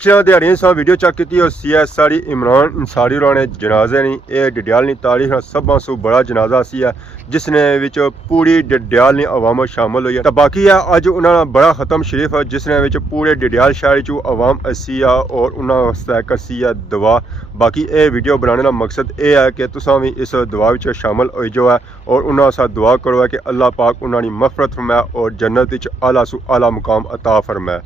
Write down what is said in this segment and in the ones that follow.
पिछले दिहाड़ियां सा video check की और CSR इमरान अंसारी ने जनाजे नहीं ये डडियाल नी तारीख सब सू बड़ा जनाजा सी है जिसने विच पूरी डडियाल नी अवाम शामिल हुई है। तो बाकी है अज उन्होंने बड़ा खत्म शरीफ है जिसने विच पूरे डडियाल शहर चू अवाम असी है और उन्होंने वास्ते करसी है दुआ। बाकी ये वीडियो बनाने का मकसद ये है कि तुसा भी इस दुआ विच शामिल हो जो है और उन्होंने साथ दुआ करो है कि अल्लाह पाक उन्होंने मफरत फरमाए और जन्नत विच आला सू आला मुकाम अता फरमाए।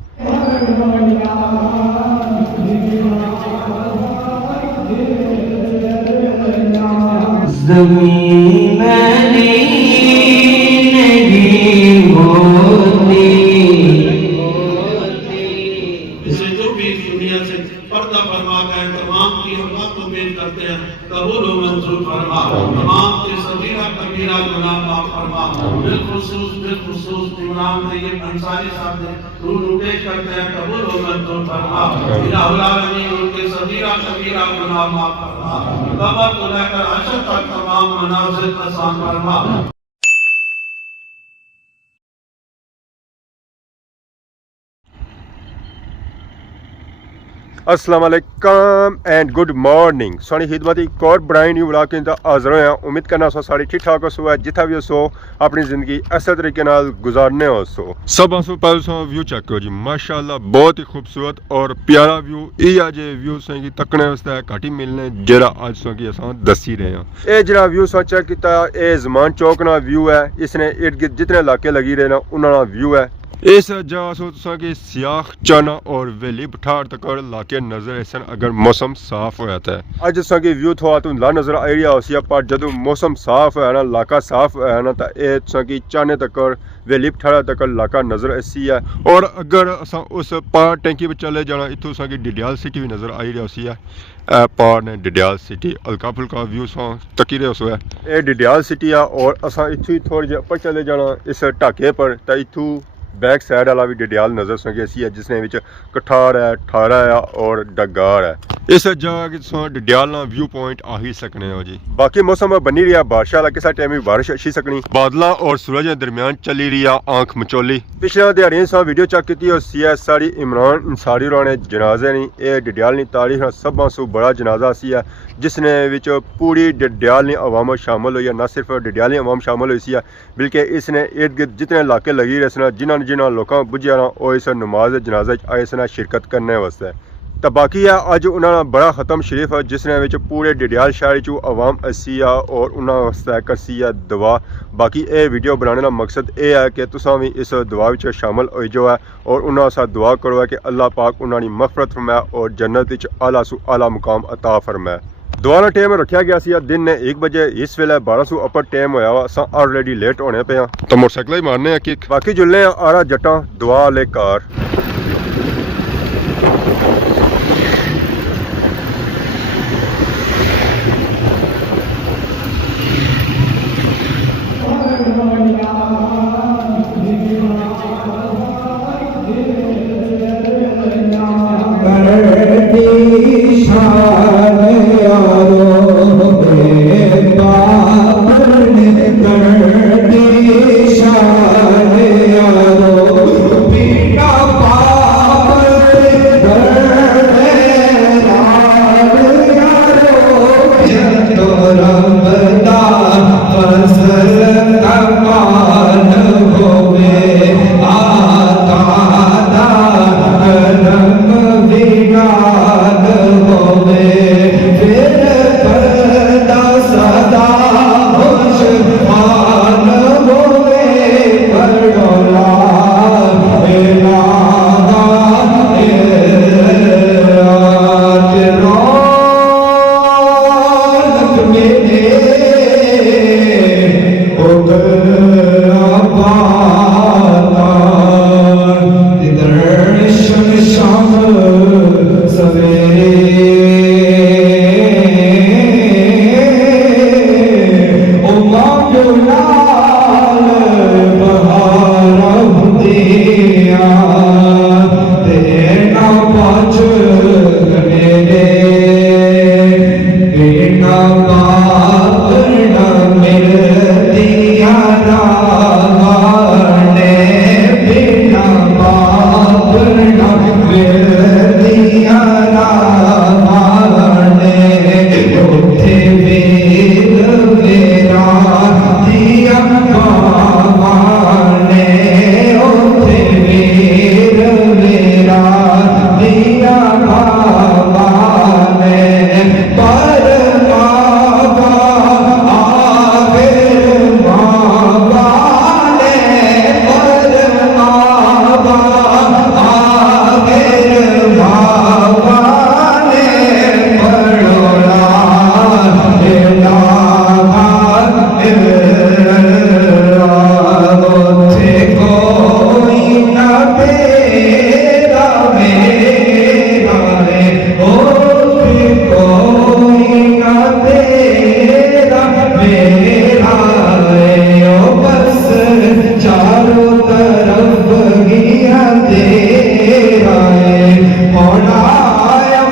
ज़मीन नहीं होती इसे जो भी इस दुनिया से पर्दा फरमा गए तमाम की औलाद को पेश करते हैं कबूल व मंजूर फरमा। तमाम के सगीरा कबीरा गुनाह माफ फरमा। बिलखुसूस इमरान तैयब अंसारी साहब ने रूह पेश करते हैं कबूल व मंजूर फरमा। इलाहुल आलमीन उनके सगीरा कबीरा गुनाह माफ फरमा। कब्र को लेकर अशर तक तमाम मनाज़िल आसान फरमा। अस्सलाम वालेकुम एंड गुड मॉर्निंग सारी खिदमत एक और ब्राइन न्यू ब्लॉग के अंदर हाजिर हैं। उम्मीद करना सो सारी ठीक ठाक हो है जिथा भी हो अपनी जिंदगी ऐसे तरीके नाल गुजारने हो सब आंसू पहले सो व्यू चेक करो जी माशाल्लाह बहुत ही खूबसूरत और प्यारा व्यू ये अज व्यू से तकने वास्ते घट ही मिलने जरा अज सो कि असां दसी रहे हैं। ये जरा व्यू सो चेक किया ये जमान चौक ना व्यू है इसने इर्द गिर्द जितने इलाके लगी रहे ना उन्होंने व्यू है। इस जगह सो कि सियाख चाना और वेली बठार तक लाके नजर ऐसा अगर मौसम साफ हो जाता है अज सा कि व्यू थोड़ा तो ला नजर आई रहा हो पर जदों मौसम साफ है ना इलाका साफ है ना तो यह सा कि चाने तक वेली बठारा तक इलाका नजर ऐसी है। और अगर असा उस पार टैंकी पर चले जाना इतों सा कि डडियाल सिटी भी नजर आई रही है पार ने डडियाल सिटी हल्का फुल्का व्यू सा तकी रहे हो है ये डडियाल सिटी है। और असा इतों ही थोड़ी जी ऊपर चले जाना इस ढाके पर तो इतों बैक साइड वाला भी डडियाल नजर सकी है जिसने विच कठार है ठारा है और डगार है। इस जगह डडियाल ना व्यू पॉइंट आ ही सकने हो जी। बाकी मौसम बनी रही है बारिश वाला किसी टाइम भी बारिश अच्छी सकनी बादलों और सूरज के दरमियान चली रही है आंख मचोली। पिछले दिहाड़ियां सा वीडियो चेक की और CSR इमरान अंसारी ने जनाजे नहीं ये डडियाल नी तारीख सब सू बड़ा जनाजा सी है जिसने विच पूरी डडियाल नी अवाम शामिल हुई है। न सिर्फ डडियाल अवाम शामिल हुई है बल्कि इसने इर्द गिर्द जितने इलाके लगी रहे जिन्होंने जिन्होंने लोगों बुझिया ना वो इस नमाज जनाजे आए सन शिरकत करने वास्ते। तो बाकी है अज उन्होंने बड़ा खत्म शरीफ है जिसने विच पूरे डडियाल शहर चू अवाम असी है और उन्होंने वास्ते करसी है दुआ। बाकी ये वीडियो बनाने का मकसद ये है कि तुसा भी इस दुआ विच शामिल हो जो है और उन्होंने साथ दुआ करो है कि अल्लाह पाक उन्होंने मफरत फरमाए और जन्नत विच आला सू आला मुकाम अता फरमाए। दुआ का टाइम रखा गया सी दिन ने 1 बजे इस वेले 1200 अपर टाइम होया वा अस ऑलरेडी लेट होने पे तो मोटरसाइकिल ही मारने कि बाकी जुलने आरा जटा दुआ ले कार। शान यारो बेटा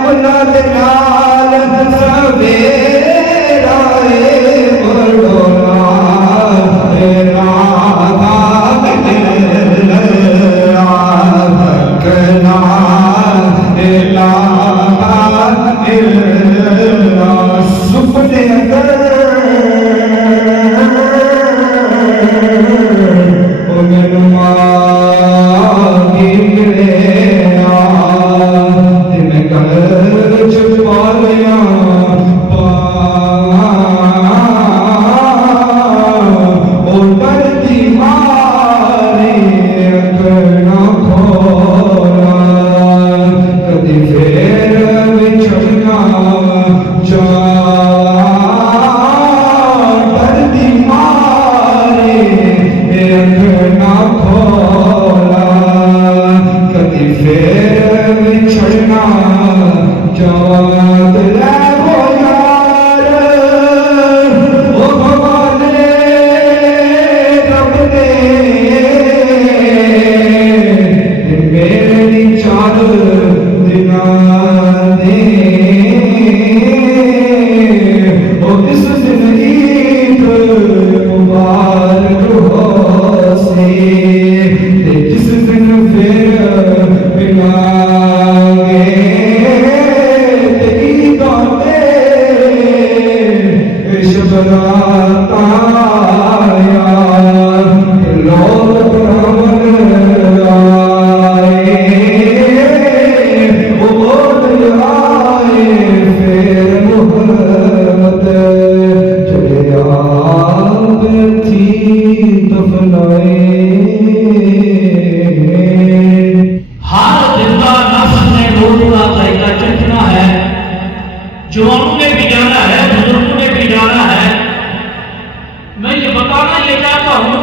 ਉਹਨਾਂ ਦੇ ਨਾਲ ਸਵੇਰਾ ਏ ਬੜੋਲਾ ਰਾਧਾ ਕਨਾ ਸੁਪਨੇ ਅੰਦਰ ਉਹ ਮੈਨੂੰ ਮਾਗੀ ਮਿਲਿਆ ਤੇ ਮੈਂ ਘਰ ਚ ਪਾ ਲਿਆ ਉਹ ਡਰਦੀ ਮਾਰੀ ਅੱਖਾਂ ਖੋਲਾ ਕਦੀ ਫੇਰ ਵਿਛੜਨਾ ਜਾ ਡਰਦੀ ਮਾਰੀ ਅੱਖਾਂ ਖੋਲਾ ਕਦੀ ਫੇਰ ਵਿਛੜਨਾ ਜਾਦ ਲੈ ਹੋ ਯਾਰ ਉਹ ਭਗਵਾਨ ਰੱਬ ਨੇ ਮੇਰੀ ਚਾਰ ਦਿਨਾਂ ਦੇ ਉਹ ਇਸ ਜ਼ਿੰਦਗੀ ਮੁਬਾਰਕ ਹੋਸੇ ਤੇ ਜਿਸ ਦਿਨ ਫਿਰ ਮਿਲਾਂਗੇ ਤੇ ਈਦਾਂ ਤੇ ਸ਼ਬਦਾਂ ਆਇਆ ਲੋਕ ਬ੍ਰਾਹਮਣ ਆਏ ਉਹ ਬੋਲ ਆਏ ਫਿਰ ਮੁਹੰਮਦ ਜਿਹੜੇ ਆਪ ਥੀ ਦਫਨਾਏ हर जिंदा नफ्स ने नूर का जायका चखना है, जवानों ने भी जाना है, बुजुर्गों ने भी जाना है। मैं ये बताना ये चाहता हूँ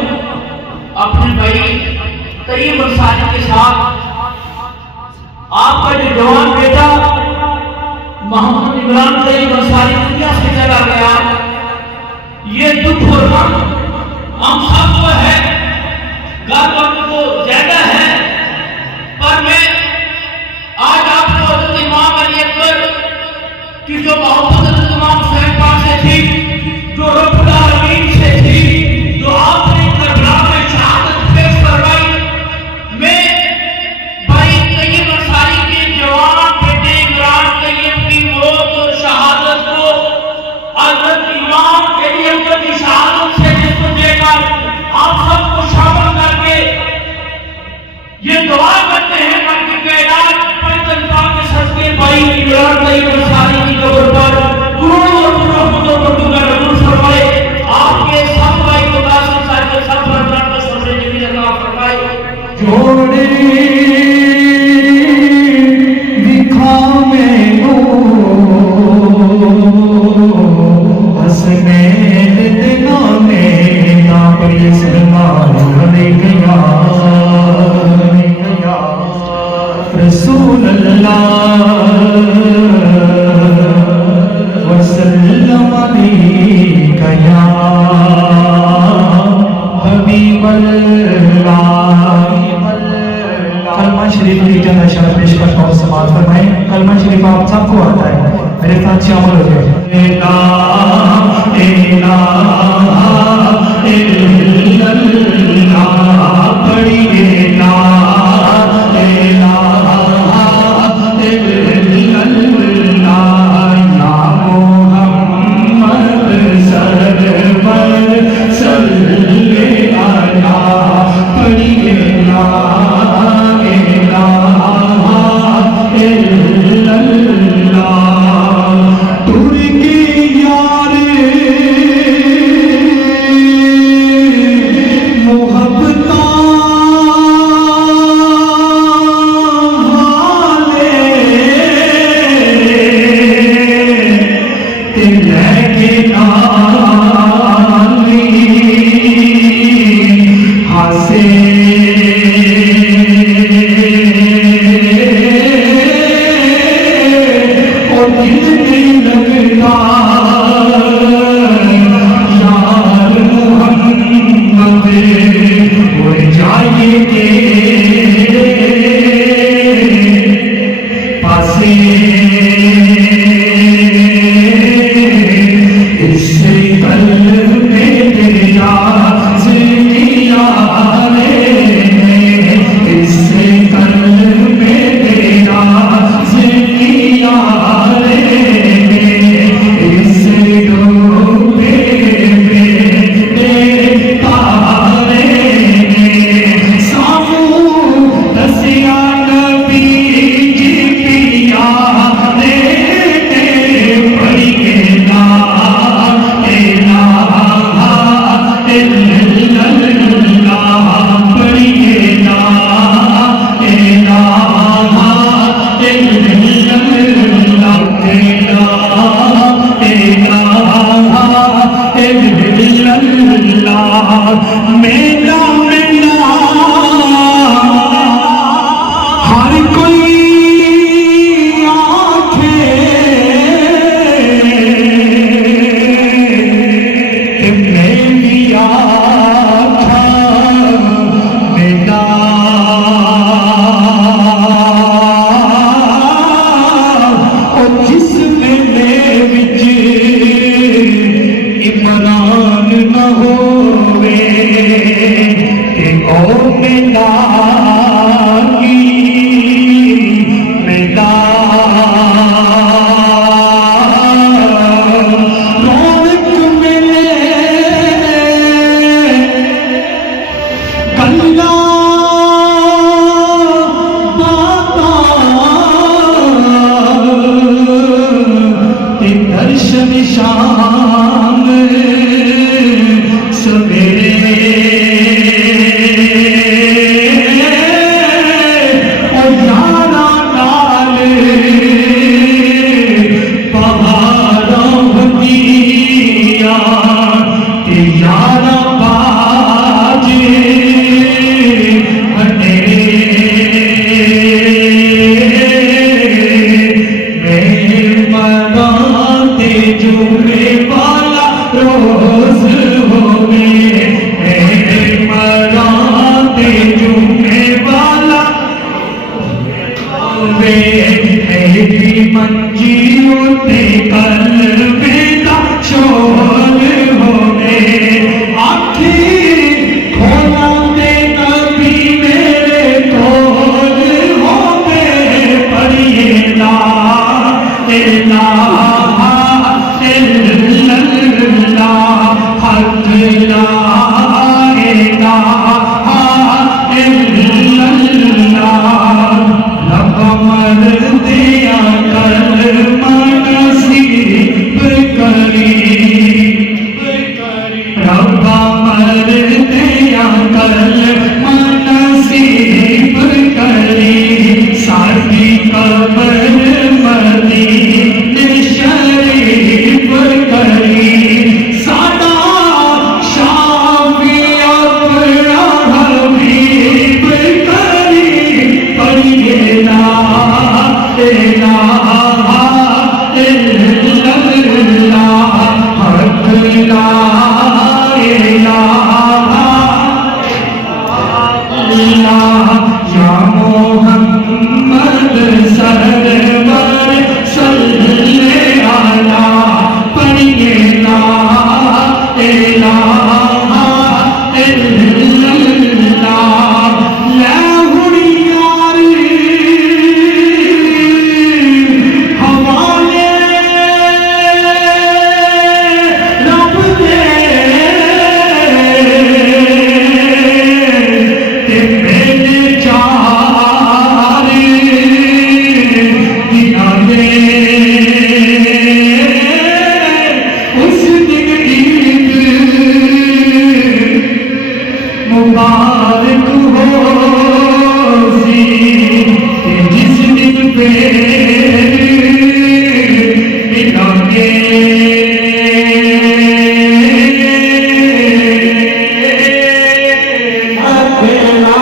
अपने भाई तय्यब अंसारी के साथ, आपका जो जवान बेटा मोहम्मद इमरान तय्यब अंसारी दुनिया से चला गया, ये दुख और गम हम सबको है, गर्व हमको ज्यादा है। पर मैं आज आपको हज़रत इमाम अली अकबर की जो मोहब्बत हज़रत इमाम हुसैन पाक से थी, जो रब्बुल आलमीन से थी, जो आपने करबला में शहादत पेश करवाई, मैं भाई तय्यब अंसारी के जवान बेटे इमरान तय्यब की मौत और शहादत को हज़रत इमाम अली अकबर की शहादत से जिसको देकर आप सबको शामिल करके ये दुआ करते हैं कि कैलाश परितंत्रा के सदके भाई इमरान तय्यब अंसारी की कब्र पर करोड़ों और करोड़ों का रसूल फरमाए, आपके सब भाई को दासन साहब के सब बरकत को सबसे जमीन अता फरमाए। जोड़े दिखा मैनू हसने दिना में ना पड़ी सलमान अलैया रसूल अल्लाह वसल्लम अलैका या हबीब अल्लाह। कलमा शरीफ की जगह शब्द पेश करता हूँ, समाप्त फरमाएं। कलमा शरीफ आप सबको आता है, मेरे साथ शामिल हो जाए। पासे मंजी उते कलबे दा शोर होवे आखी खोला दे नबी मेरे कोल होवे पढ़िए ला इलाहा इल्लल्लाह हक ला इलाहा इल्लल्लाह रब मर्दिया कलमा नसीब करी रब मर्दिया कलमा नसीब करी साडी कब्र मदीने शरीफ करी साडा शाफी अपना हबीब करी पढ़िए ला इलाहा इल्लल्लाह हक ला इलाहा इल्लल्लाह या मोहम्मद सरवर सल्ले अला पढ़िए ला इलाहा इल्लल्लाह लाहुरी यारी हवाले रब दे ते मेरे चारे दिना दे उस दिन ईद मुबारक होसी कि जिस दिन पे मिलेंगे अकेला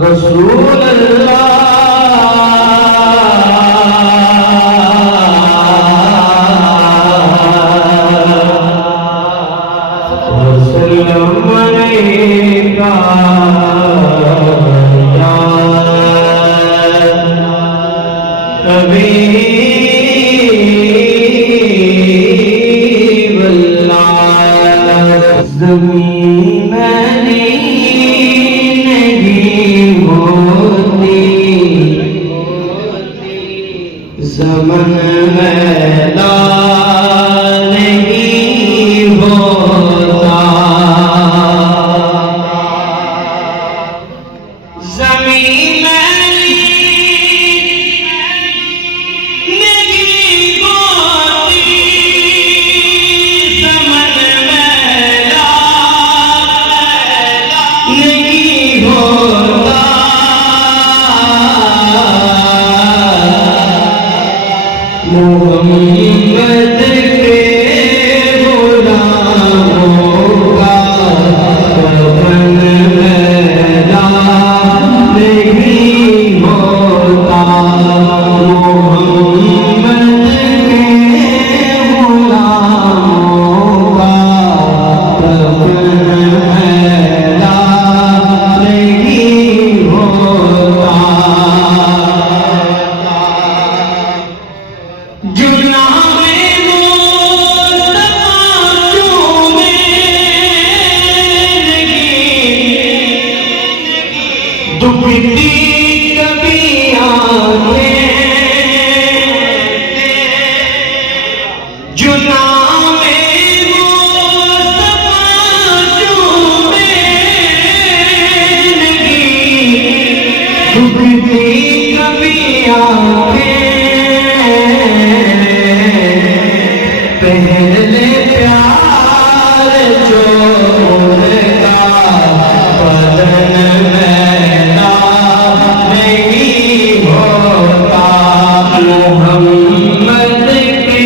रसूल ज़मीन नहीं होती ज़मन मैला नहीं होता ज़मीन मोहम्मद के गुलामों का कफन मैला नहीं होता मोहम्मद के गुलामों का कफन मैला नहीं होता जुना में मोहम्मद के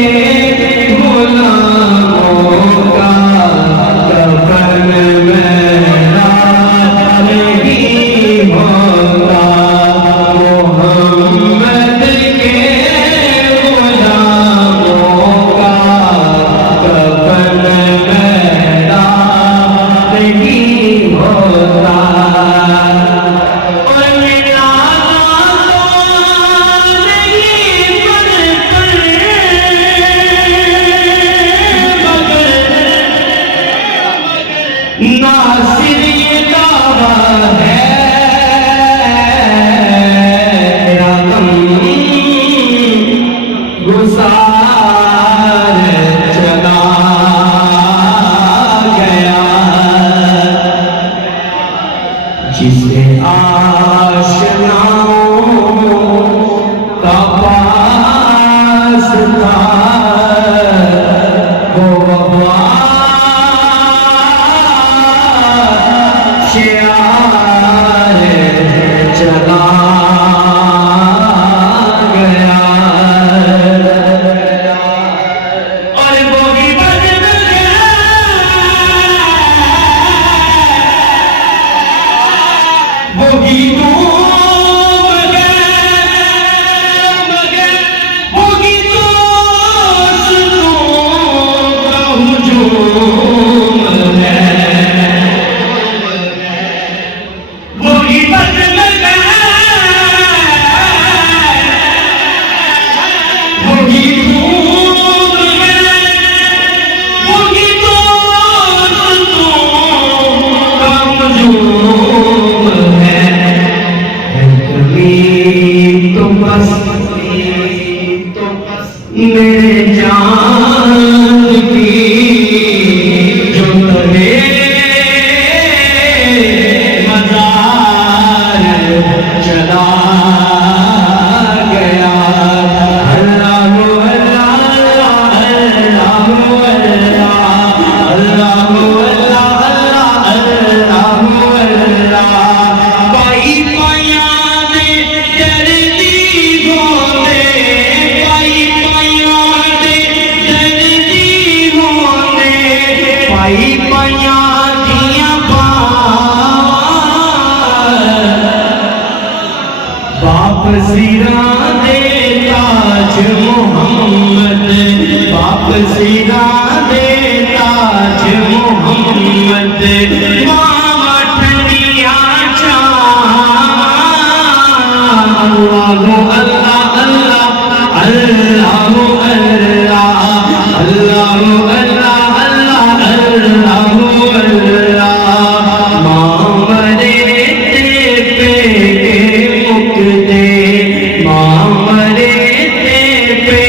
गुलामों का कफन मेरा नहीं होता। मोहम्मद के गुलामों का कफन मेरा नहीं होता। नासिर ये दावा है मेरा गम गुसार चला गया। जिसे आशनाओं का पास था वो वफा चला गया। और वो भी बदल गया, वो भी डूब गया, वो भी दोस्तों का हुजूम है। वही बदल गया, वही डूब गया, वही दोस्तों का हुजूम है। कभी तो बस मेरे जान की जो तले चला गया। अल्लाह अल्लाह अल्लाह अल्लाह अल्लाह अल्लाह पाई पाया दे दर्दी होने, पाई पाया दे दर्दी होने, पाई पाया दिया बाप सिरा दे ताज मोहम्मद, बाप सिरा दे ताज मोहम्मद। मामा ठंडिया अल्लाह अल्लाह अल्लाह अल्लाह अल्लाह अल्लाह अल्लाह अल्लाह अल्लाह। मामरे ते पे मुक्ते, मामरे ते पे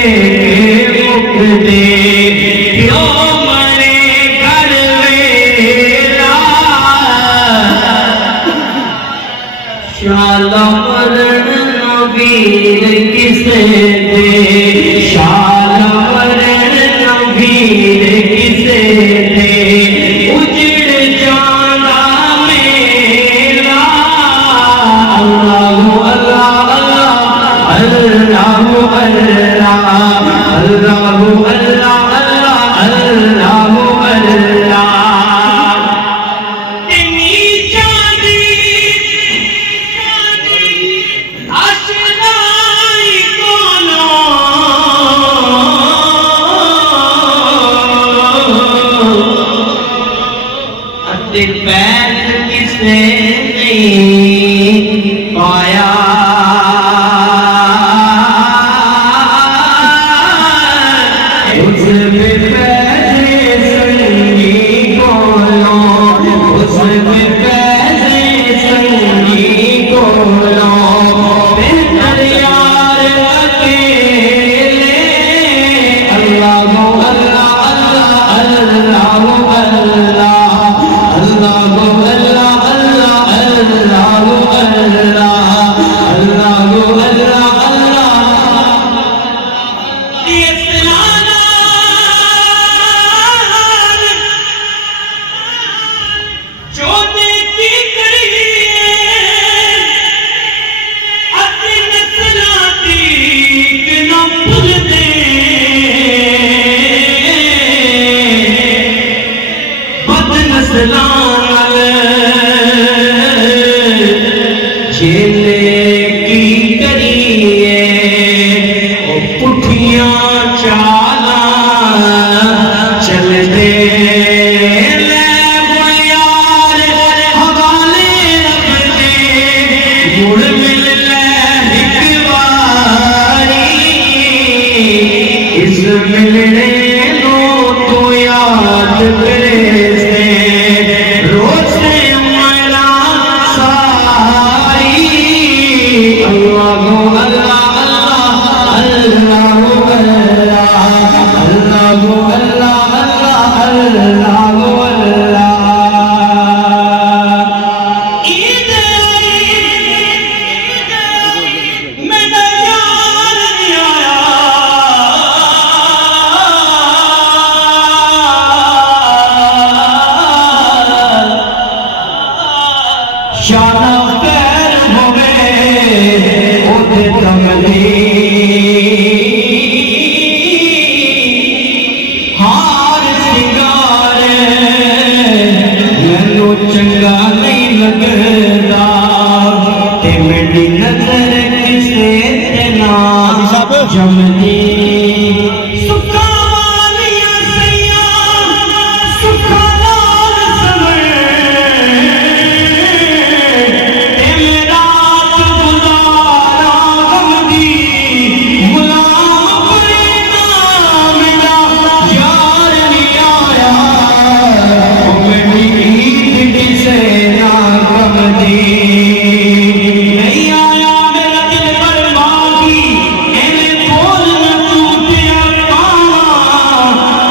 मुक्ते, यो मरे घर वेला शाला मरण नबीर किसे दे, शाला मरण नबीर किसे दे। उजड़ जाना मेरा अल्लाह अल्लाह अल्लाह अल्लाह अल्लाह अल्लाह अल्लाह अल्लाह। पैर किसने नहीं पाया, उस पे पैसे संगी जमदी सुखा वालिया सैया सुखा लाल समय मेरा गुजारा गमदी गुलाम परिणाम मेरा यार नहीं आया मेरी ईद से ना गमदी नहीं आया मेरा दिल पर मांगी एने बोल न टूटिया पावा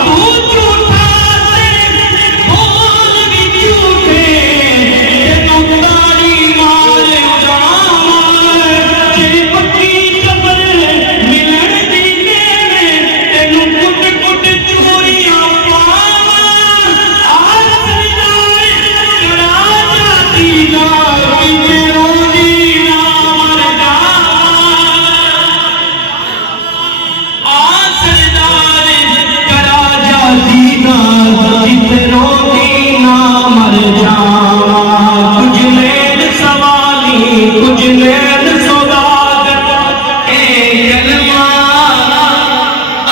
तू झूठा तेरे बोल भी झूठे तेनू ताड़ी मार जावा जे पक्की कबर मिलन दी ने तेनू कुट कुट चोरियां पावा आज सरदार करा जाती ना कि रोजी ना मर जावा सरदार करा जाती ना कि रोजी ना मर जावा कुछ लेन सवाली कुछ लेन सौदागर ए कलमा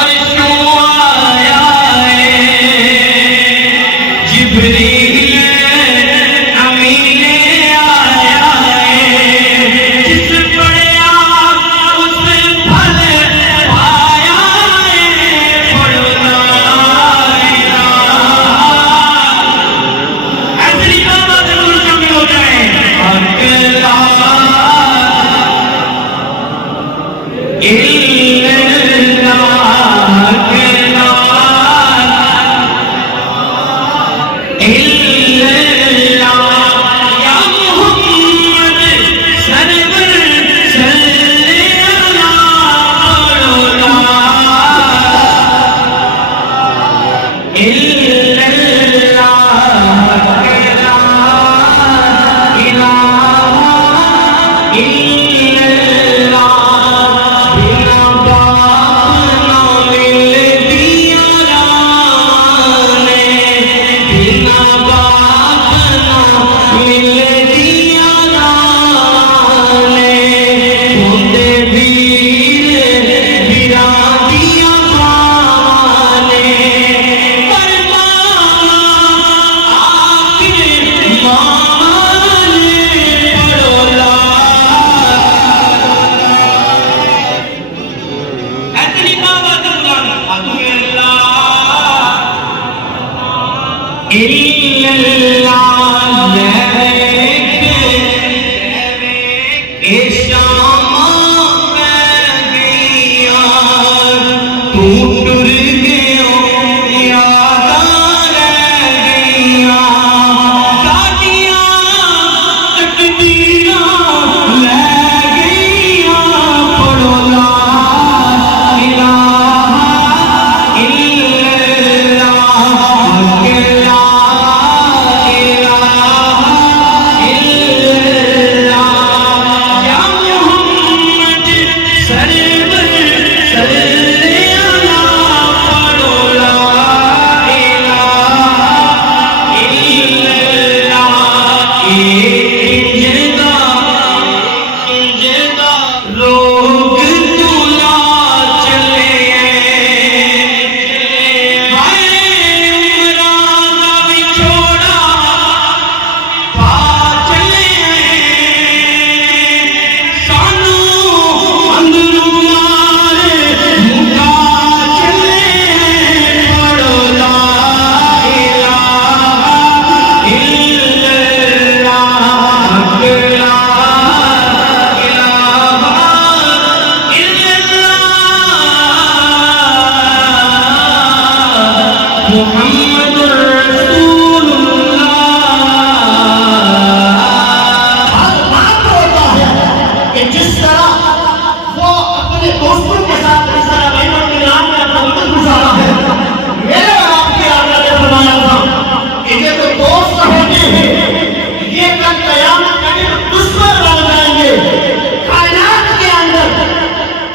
अर्शों आया है जिब्रील अमीन आया है जिस पढ़या उस फल पाया है पढ़ो ला इलाहा ऐसी बाबा जरूर शामिल हो जाए अकेला इल्लल्लाह इल्लल्लाह या मुहम्मद सरवर सल्ले अला पढ़ो ला इल्लल्लाह ला इलाहा इल्लल्लाह बिना बाप ना मिलती आराने बिना बाप ना मिलती आराने होते वीर वीरा दिया पाने पर मामा आखिर माने पढ़ो ला ऐतनी बाबा जंगल अल्लाह इल्लल्लाह ए शामा मैं गया तू टुर गयो यादा रह गया गाड़ियां तकदीरां ले गया पढ़ो ला इलाहा इल्लल्लाह अकेला इलाहा इल्लल्लाह या मुहम्मद सरवर सल्ले अला पढ़ो ला इलाहा इल्लल्लाह इंजदा लोग तुला चले हाय उमरां दा विछोड़ा पा चले सानू अंदरों मार मुका चले पढ़ो ला इलाहा इल्लल्लाह अकेला इलाहा इल्लल्लाह मुहम्मदुर रसूलुल्लाह बात होता है कि जिस तरह वो अपने दोस्तों के साथ इस तरह बैठक के नाम में अपना वक्त गुजारा है मेरे और आपके आका ने फरमाया था कि ये तो दोस्त होते हैं ये कल कयामत के दिन दुश्मन बन जाएंगे कायनात के अंदर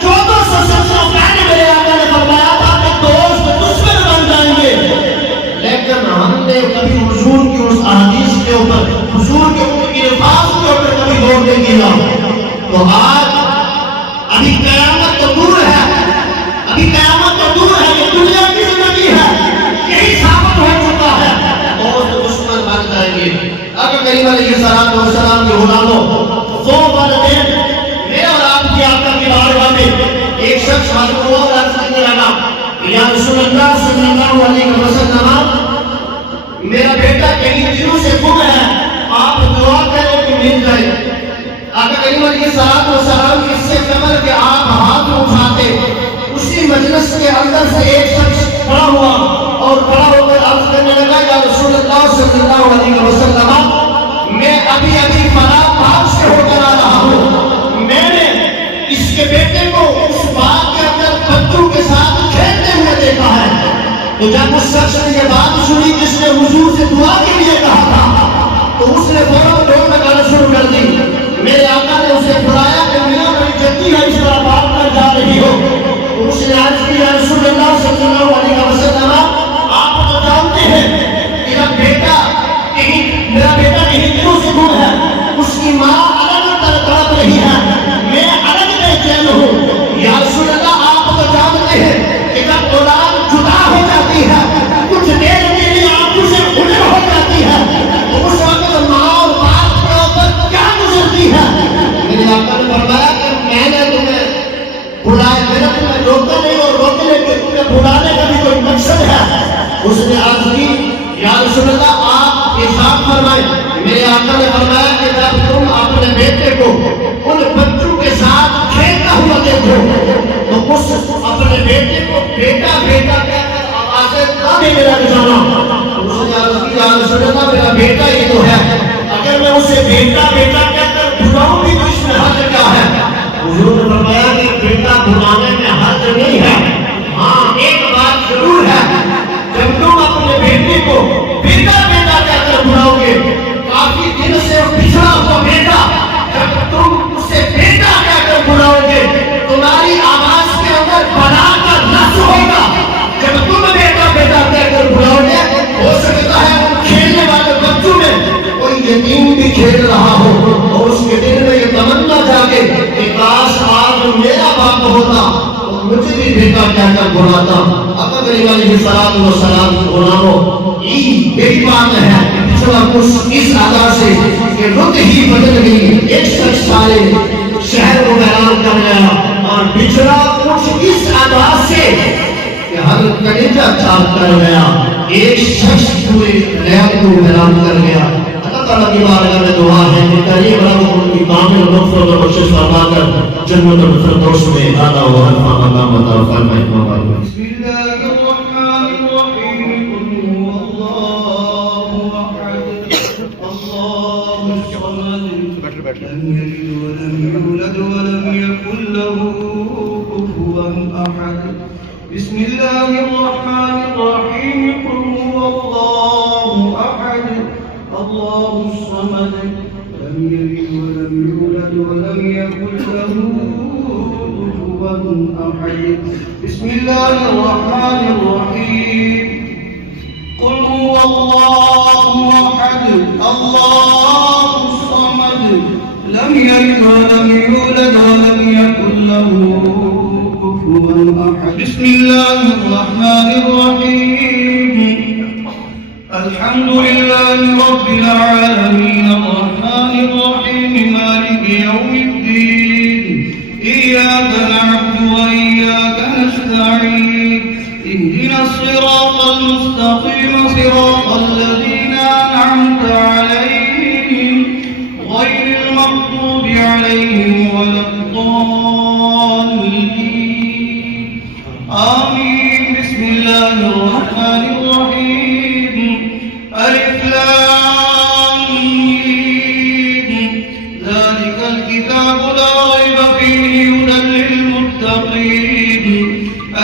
1400 साल पहले मेरे आका ने फरमाया था कि दोस्त दुश्मन बन जाएंगे लेकिन हमने कभी हुजूर की उस अहदीस के ऊपर हुजूर के उनकी अल्फाज के ऊपर कभी गौर नहीं किया तो आज अभी कयामत तो दूर है करीम अलैहिस्सलाम के गुलामों, वो वालिदैन मेरे और आपकी आका की बारगाह में एक शख्स हाजिर हुआ और अर्ज करने लगा, या रसूलल्लाह सल्लल्लाहु अलैहि वसल्लम, मेरा बेटा कई दिनों से गुम है, आप दुआ करें कि मिल जाए। आका करीम अलैहिस्सलाम इससे कबल के आप हाथ उठाते, उसी मजलिस के अंदर से एक शख्स खड़ा हुआ और खड़ा होकर अर्ज करने लगा, या रसूलल्लाह सल्लल्लाहु अलैहि वसल्लम, मैं अभी अभी फला बाग से होकर आ रहा हूँ, मैंने इसके बेटे को उस बाग के अंदर बच्चों के साथ खेलते हुए देखा है। तो जब उस शख्स ने ये बात सुनी जिसने हुजूर से दुआ के लिए कहा था, तो उसने फौरन ढोल लगाना शुरू कर दी। मेरे आका ने उसे बुलाया कि मियां बड़ी जल्दी है, इस तरह बात कर जा रही हो। तो उसने अर्ज की, या रसूलल्लाह सल्लल्लाहु अलैहि वसल्लम, आप तो जानते हैं कि जब मेरा बेटा कहीं दिनों से गुम है, उसकी माँ अलग तड़प रही है, मैं अलग बेचैन हूँ। या रसूलल्लाह, आप तो जानते हैं कि जब औलाद जुदा हो जाती है, कुछ देर के लिए आंखों से उजड़ हो जाती है, तो उस वक्त माँ और बाप के ऊपर क्या गुजरती है। मेरे आका ने फरमाया कि मैंने तुम्हें बुलाया, मैंने तुम्हें रोका नहीं और रोकने के तुम्हें बुलाने का भी कोई मकसद है। उसने अर्ज की, या रसूलल्लाह, आप इरशाद फरमाए। मेरे आका ने फरमाया कि जब तुम अपने बेटे को उन बच्चों के साथ खेलता हुआ देखो, तो उस अपने बेटे को बेटा बेटा कहकर आवाजें ना देने लग जाना। उसने अर्ज की, या रसूलल्लाह, मेरा बेटा ही तो है, अगर मैं उसे बेटा बेटा कहकर बुलाऊं भी तो इसमें हर्ज क्या है। हुजूर ने फरमाया कि बेटा बुलाने में हर्ज नहीं है, हाँ एक बात जरूर है, जब तुम अपने बेटे को बेटा बेटा कहकर बुलाओगे, काफी दिन से पिछड़ा हुआ बेटा, जब तुम उसे बेटा कहकर बुलाओगे, तुम्हारी आवाज के अंदर बना का रस होगा। जब तुम बेटा बेटा कहकर बुलाओगे, हो सकता है खेलने वाले बच्चों में कोई यतीम भी खेल रहा हो और उसके दिल में ये तमन्ना जागे कि काश आज मेरा बाप होता, मुझे भी बेटा कहकर बुलाता। आका करीम अलैहिस्सलाम गुलामों, यही बात है पिछड़ा कुछ इस अदा से कि रुत ही बदल गई। एक शख्स सारे शहर को हैरान कर गया और पिछड़ा कुछ इस अदा से कि हर कलेजा चार कर गया। एक शख्स पूरे लहर को हैरान कर गया। अल्लाह ताला की बारगाह में दुआ है कि करीम रब उनकी कामिल मग़फ़िरत और बख्शिश फरमाकर जन्नतुल फिरदौस में आला व अरफा मकाम अता फरमाए। لم يلد ولم يولد ولم يكن له كفوا أحد. بسم الله الرحمن الرحيم. قل هو الله أحد الله الصمد لم يلد ولم يولد ولم يكن له كفوا أحد. بسم الله الرحمن الرحيم. قل هو الله أحد الله الصمد لم يلد ولم يولد ولم يكن له كفوا أحد. بسم الله الرحمن الرحيم. الحمد لله رب العالمين الرحمن الرحيم مالك يوم الدين إياك نعبد وإياك نستعين اهدنا الصراط المستقيم صراط الذين أنعمت عليهم غير المغضوب عليهم ولا الضالين آمين. بسم الله الرحمن الرحيم. ألف لام ميم ذلك الكتاب لا ريب فيه هدى للمتقين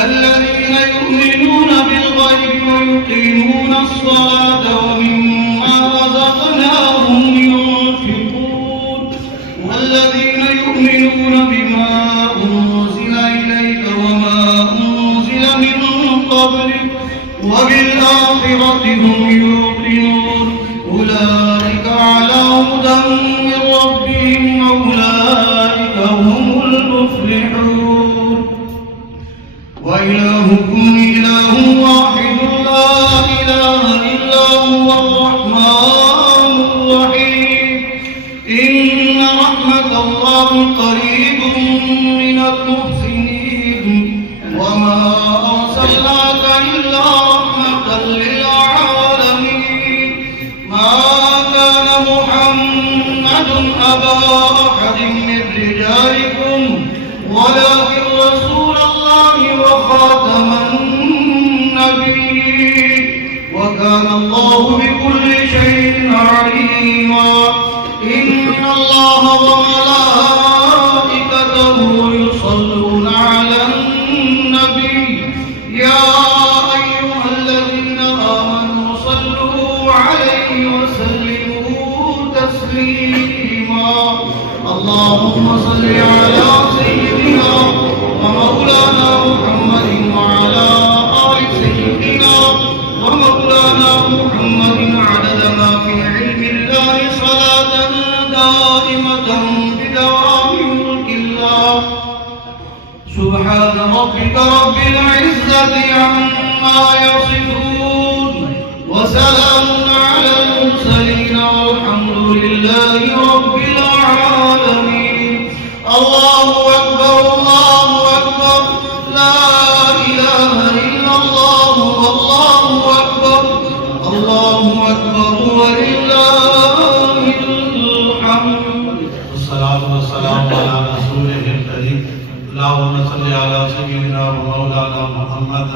الذين يؤمنون بالغيب ويقيمون الصلاة ومما رزقناهم ينفقون والذين يؤمنون بما أنزل إليك وما أنزل من قبلك وبالآخرة هم يوقنون أولئك على هدى من ربهم وأولئك هم المفلحون. وإلهكم إله واحد لا إله إلا هو الرحمن الرحيم. أرسلناك إلا رحمة للعالمين ما كان محمد أبا أحد من رجالكم ولكن رسول الله وخاتم النبيين وكان الله بكل شيء عليما إن الله وملائكته يصلون على النبي يا أيها الذين آمنوا صلوا عليه وسلموا تسليما اللهم صل على سيدنا ومولانا محمد وعلى آل سيدنا ومولانا محمد عدد ما في علم الله صلاة دائمة بدوام ملك الله سبحان ربك رب العزة عما يصفون وسلام على المرسلين والحمد لله رب العالمين الله أكبر الله أكبر لا إله إلا الله والله أكبر الله أكبر ولله الحمد والصلاة والسلام على رسوله الكريم اللهم صل على سيدنا ومولانا محمد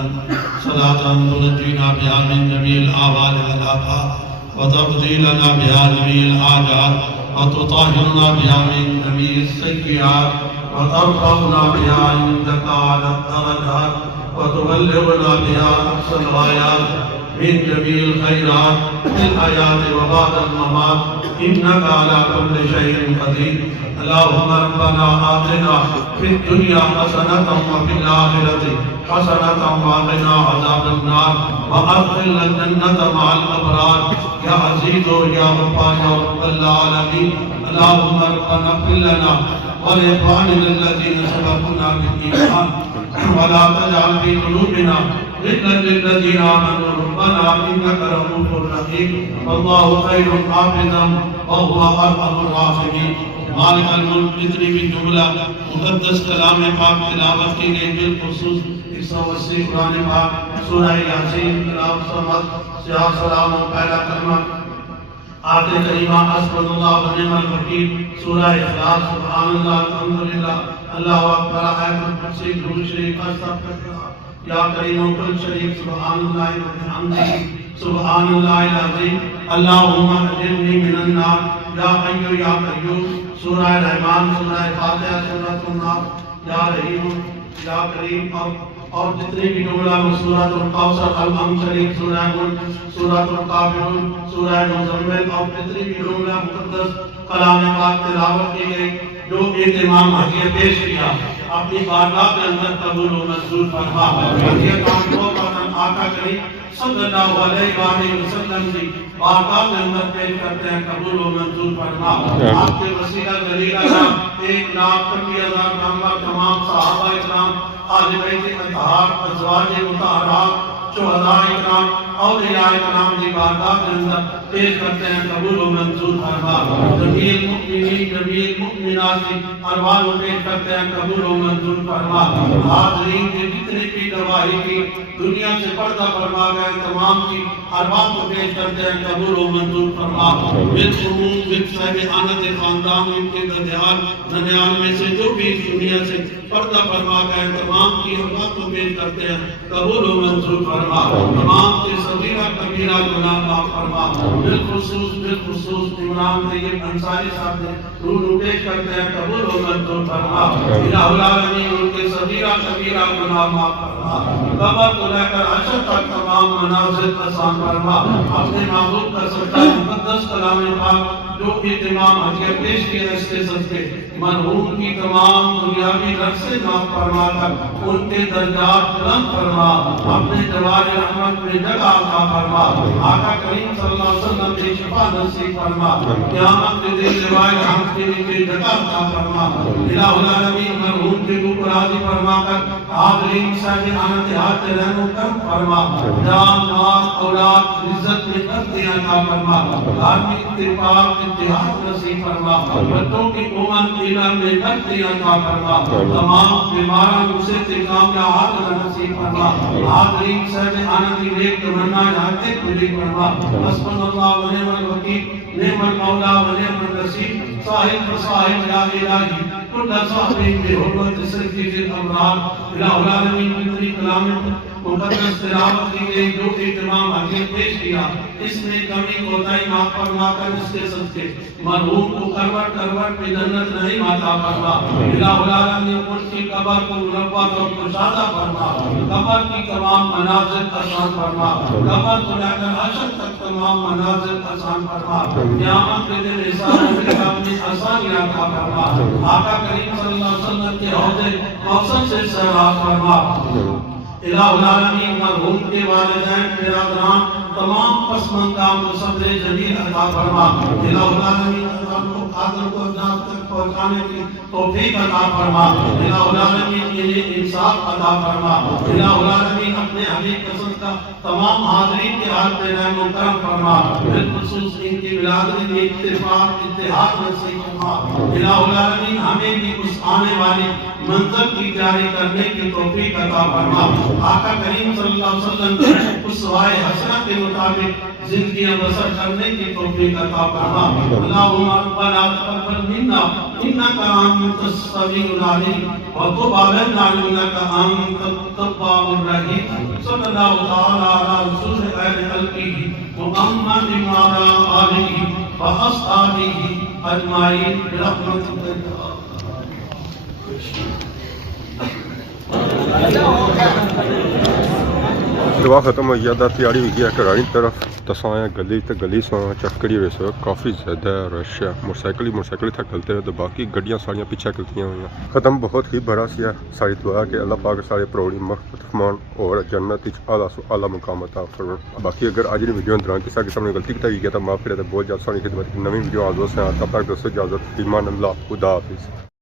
صلاة تنجينا بها من جميع الآباد والآفات وتقضي لنا بها جميع الحاجات وتطهرنا بها من جميع السيئات وترفعنا بها عندك على الدرجات وتبلغنا بها أقصى الغايات من جميع الخيرات في الحياة وبعد الممات إنك على كل شيء قدير اللهم ربنا آتنا في الدنيا حسنة وفي الآخرة حسنة وقنا عذاب النار وأدخلنا الجنة مع الأبرار يا عزيز يا غفار يا رب العالمين اللهم ربنا اغفر لنا ولإخواننا الذين سبقونا بالإيمان ولا تجعل في قلوبنا غلا للذين آمنوا ربنا إنك رؤوف رحيم والله خير حافظا وهو أرحم الراحمين مالك الملك جتنی بھی جملہ مقدس کلام پاک تلاوت کی گئی بالخصوص 180 قرآن پاک سورہ یاسین تلاوت سمت سیاہ سلام پہلا کلمہ آیت کریمہ حسبنا اللہ ونعم الوکیل سورہ اخلاص سبحان اللہ الحمدللہ اللہ اکبر آیت الکرسی درود شریف استغفر یا کریم کل شریف سبحان اللہ وبحمدہ سبحان اللہ العظیم اللہم اجرنی من النار یا حی یا قیوم سورہ رحمان سورہ فاتحہ سورۃ الناس یا رحیم یا کریم اور جتنے بھی جملہ سورۃ الکوثر الحم شریف سورہ ملک سورۃ الکافرون سورہ مزمل اور جتنے بھی جملہ مقدس کلام پاک تلاوت کی گئی جو اہتمام حجیہ پیش کیا اپنی بارگاہ کے اندر قبول و منظور فرما حجیہ کام کو پتن آقا کریم صلی اللہ علیہ وآلہ وسلم کی بارگاہ کے اندر پیش کرتے ہیں قبول و منظور فرما آپ کے وسیلہ دلیلہ کا 1,80,000 نمبر تمام صحابہ اکرام آل بیت اطہار ازواج مطہرات شہداء اکرام اولیاء اکرام کی بارگاہ کے اندر پیش کرتے ہیں قبول و منظور فرما جمیع المؤمنین جمیع المؤمنات کی ارواح کو پیش کرتے ہیں قبول و منظور فرما حاضرین کے جتنے بھی گواہی کی دنیا سے پردہ فرما گئے تمام کی ارواح کو پیش کرتے ہیں قبول و منظور فرما بالعموم صاحب آنت خاندان ان کے ددیال ننیال میں سے جو بھی اس دنیا سے پردہ فرما گئے تمام کی ارواح کو پیش کرتے ہیں قبول و منظور فرما تمام کے صغیرہ کبیرہ گناہ معاف فرما بالخصوص عمران طیب انصاری صاحب نے روح پیش کرتے ہیں قبول و منظور فرما الہ العالمین ان کے صغیرہ کبیرہ گناہ معاف فرما قبر کو لے کر عشر تک تمام منازل آسان فرما اپنے محبوب کا سچا مقدس کلام پاک جو اہتمام حجیہ پیش کیے رشتے صدقے مرحوم کی تمام دنیاوی رقص سے معاف فرما کر ان کے درجات بلند فرما اپنے جوار رحمت میں جگہ عطا فرما آقا کریم صلی اللہ علیہ وسلم کی شفا نصیب فرما قیامت کے دن روایت حمد کے نیچے جگہ عطا فرما الہ العالمین مرحوم کے اوپر راضی فرما کر حاضرین صاحب آنت ہاتھ رحم و کرم فرما جان مال اولاد عزت میں قدر عطا فرما دھارمک اتفاق इत्तेहाद नसीब फरमा बच्चों की उम्र इल्म में बरकत अता फरमा तमाम बीमारों से कामयाब नसीब फरमा हाज़रीन सब आने की नेक तमन्ना यादें पूरी फरमा हस्बुनल्लाह व निअमल वकील निअमल मौला व निअमल नसीर साहिब साहिब या इलाही कुल साहिब बिहुर्मत सय्यिदिल अबरार इलाहुल आलमीन की कलाम मुक़द्दस तिलावत की गई जो इत्माम आगे पेश किया इसमें कमी कोताही माफ फरमा कर इसके सदके मरहूम को करवट करवट पे जन्नत नहीं माता फरमा इलाहुल आलमीन उनकी कब्र को मुनव्वर और कुशादा फरमा कब्र की तमाम मनाज़िल आसान फरमा कब्र को लेकर हश्र तक तमाम मनाज़िल आसान फरमा क़यामत के दिन हिसाब किताब में आसानी अता फरमा आका करीम सल्लल्लाहु अलैहि वसल्लम के हौज़े कौसर से सराब फरमा इलाहुल आलमीन मरहूम के वालिदैन बिरादरान तमाम पसमंदा मुसब्बे जमील अता फरमा इलाहुल आलमीन को कादर को जन्नत तक पहुंचाने की तौफीक अता फरमा इलाहुल आलमीन के लिए इंसाफ अता फरमा इलाहुल आलमीन अपने हबीब पसंद का तमाम हाज़रीन के हाल पे रहम करम फरमा बिलखुसूस इनकी विलादत में इत्तेफाक इत्तेहाद नसीब फरमा इलाहुल आलमीन हमें भी उस आने वाली मंज़िल की तैयारी करने की तौफीक अता फरमा आका करीम सल्लल्लाहु अलैहि वसल्लम के उसवाए हसना के मुताबिक जिंदगियां बसर करने की तौफीक अता फरमा अल्लाहुम्मा रब्बना तक़ब्बल मिन्ना इन्नका अंतस समीउल अलीम व तुब अलैना इन्नका अंतत तव्वाबुर रहीम सल्लल्लाहु तआला अला रसूल खैर खल्क़िही मुहम्मद व अला आलिही व अस्हाबिही अजमाइन बिरहमतिका दुआ खत्म हो गया था तैयारी हुई है करानी तरफ तसाया गली तो गली सो चक्करी हुए सो काफ़ी ज़्यादा रश है मोटरसाइकिल तक चलते रहे तो बाकी गड्डियाँ सारियाँ पीछे चलती हुई हैं ख़त्म बहुत ही बड़ा सी सारी दुआ के अल्लाह पाक सारे प्रोग्राम मखमान और जन्नत आला सो आला मुकाम अता फरमाए। बाकी अगर आज की वीडियो दौरान किसी किस्म ने गलती की गया तो माफ़ करे तो बहुत ज़्यादा सारी खिदमत नवी वीडियो आजो से तब तक दोस्तों इजाज़त ईमान अल्लाह खुदा हाफिज़।